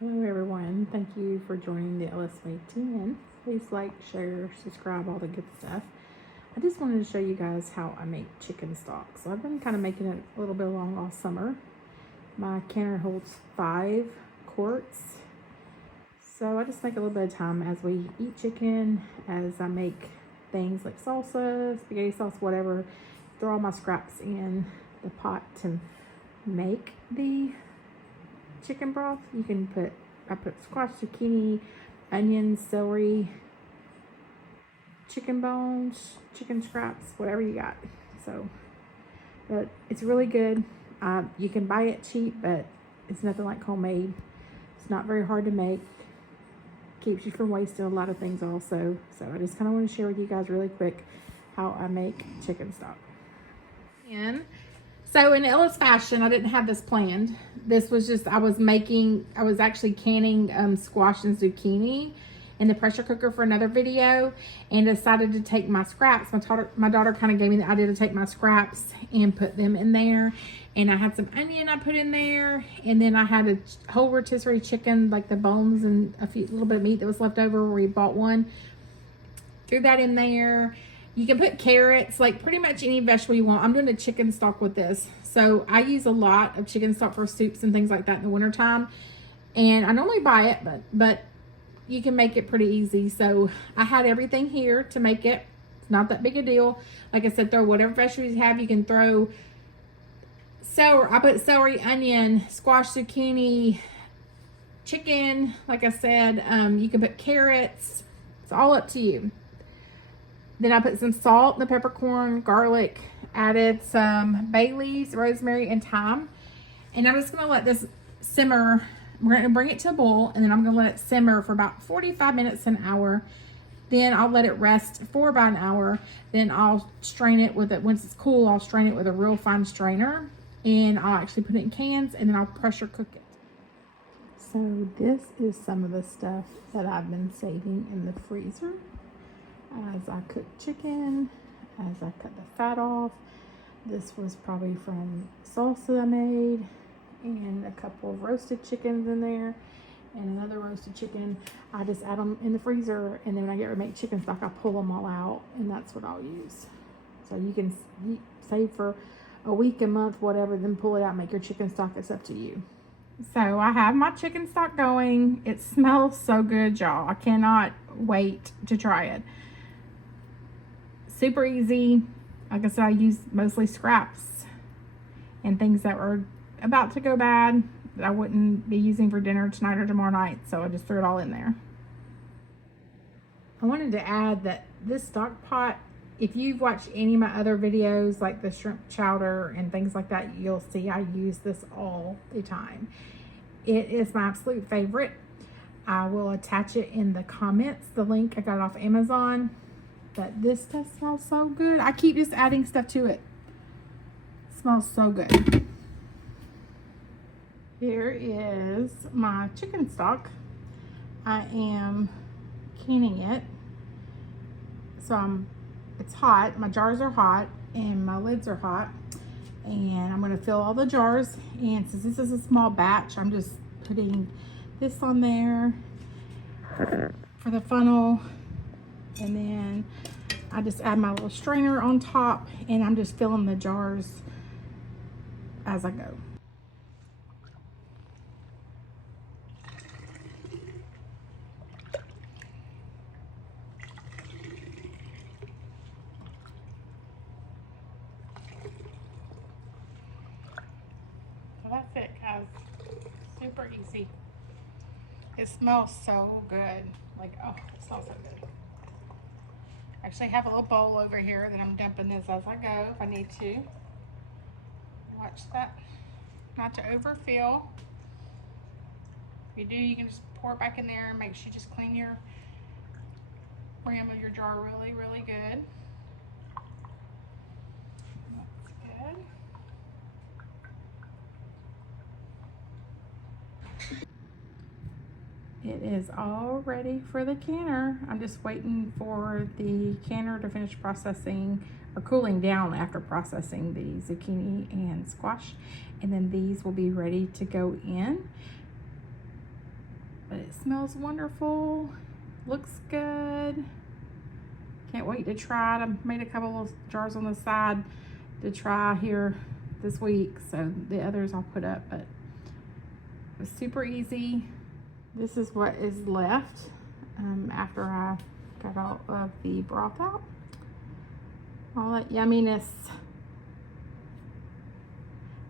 Hello everyone, thank you for joining the LSW 10. Please like, share, subscribe, all the good stuff. I just wanted to show you guys how I make chicken stock. So I've been kind of making it a little bit long all summer. My canner holds 5 quarts. So I just take a little bit of time as we eat chicken, as I make things like salsa, spaghetti sauce, whatever. Throw all my scraps in the pot to make the chicken broth. You can I put squash, zucchini, onions, celery, chicken bones, chicken scraps, whatever you got. So, but it's really good. You can buy it cheap, but it's nothing like homemade. It's not very hard to make. Keeps you from wasting a lot of things also. So I just kind of want to share with you guys really quick how I make chicken stock. So in Ella's fashion, I didn't have this planned. This was just, I was actually canning squash and zucchini in the pressure cooker for another video, and decided to take my scraps. My daughter kind of gave me the idea to take my scraps and put them in there. And I had some onion I put in there, and then I had a whole rotisserie chicken, like the bones and little bit of meat that was left over where we bought one. Threw that in there. You can put carrots, like pretty much any vegetable you want. I'm doing a chicken stock with this. So I use a lot of chicken stock for soups and things like that in the wintertime. And I normally buy it, but you can make it pretty easy. So I had everything here to make it. It's not that big a deal. Like I said, throw whatever vegetables you have. You can throw celery. I put celery, onion, squash, zucchini, chicken. Like I said, you can put carrots. It's all up to you. Then I put some salt and the peppercorn, garlic, added some bay leaves, rosemary, and thyme. And I'm just going to let this simmer. We're going to bring it to a boil, and then I'm going to let it simmer for about 45 minutes to an hour. Then I'll let it rest for about an hour. Then I'll strain it with it. Once it's cool, I'll strain it with a real fine strainer. And I'll actually put it in cans, and then I'll pressure cook it. So this is some of the stuff that I've been saving in the freezer as I cook chicken, as I cut the fat off. This was probably from salsa I made, and a couple of roasted chickens in there, and another roasted chicken. I just add them in the freezer, and then when I get ready to make chicken stock, I pull them all out, and that's what I'll use. So you can save for a week, a month, whatever, then pull it out and make your chicken stock. It's up to you. So I have my chicken stock going. It smells so good, y'all. I cannot wait to try it. Super easy. Like I said, I use mostly scraps and things that were about to go bad that I wouldn't be using for dinner tonight or tomorrow night. So I just threw it all in there. I wanted to add that this stock pot, if you've watched any of my other videos like the shrimp chowder and things like that, you'll see I use this all the time. It is my absolute favorite. I will attach it in the comments, the link. I got it off Amazon. But this stuff smells so good. I keep just adding stuff to it. It smells so good. Here is my chicken stock. I am canning it. So it's hot. My jars are hot and my lids are hot. And I'm going to fill all the jars. And since this is a small batch, I'm just putting this on there for the funnel. And then I just add my little strainer on top, and I'm just filling the jars as I go. So that's it, guys. Super easy. It smells so good. Like, oh, it smells so good. Actually have a little bowl over here that I'm dumping this as I go if I need to. Watch that, not to overfill. If you do, you can just pour it back in there and make sure you just clean your rim of your jar really, really good. That's good. It is all ready for the canner. I'm just waiting for the canner to finish processing or cooling down after processing the zucchini and squash. And then these will be ready to go in. But it smells wonderful. Looks good. Can't wait to try it. I made a couple of jars on the side to try here this week. So the others I'll put up, but it was super easy. This is what is left after I got all of the broth out. All that yumminess.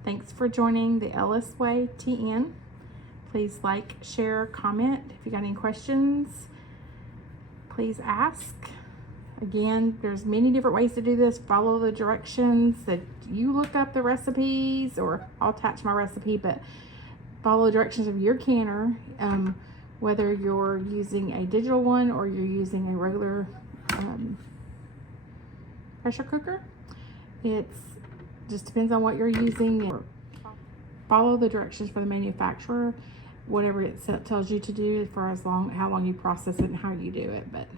Thanks for joining the Ellis Way TN. Please like, share, comment. If you got any questions, please ask. Again, there's many different ways to do this. Follow the directions that you look up the recipes, or I'll attach my recipe, but follow the directions of your canner, whether you're using a digital one or you're using a regular pressure cooker. It just depends on what you're using. Follow the directions for the manufacturer, whatever it tells you to do for how long you process it and how you do it. But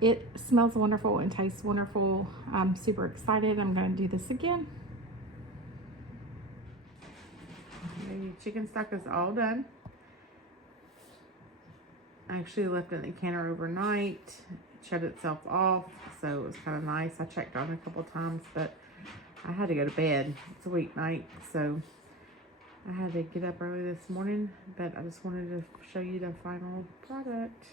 it smells wonderful and tastes wonderful. I'm super excited. I'm going to do this again. The chicken stock is all done. I actually left it in the canner overnight. It shut itself off, so it was kind of nice. I checked on it a couple times, but I had to go to bed. It's a weeknight, so I had to get up early this morning, but I just wanted to show you the final product.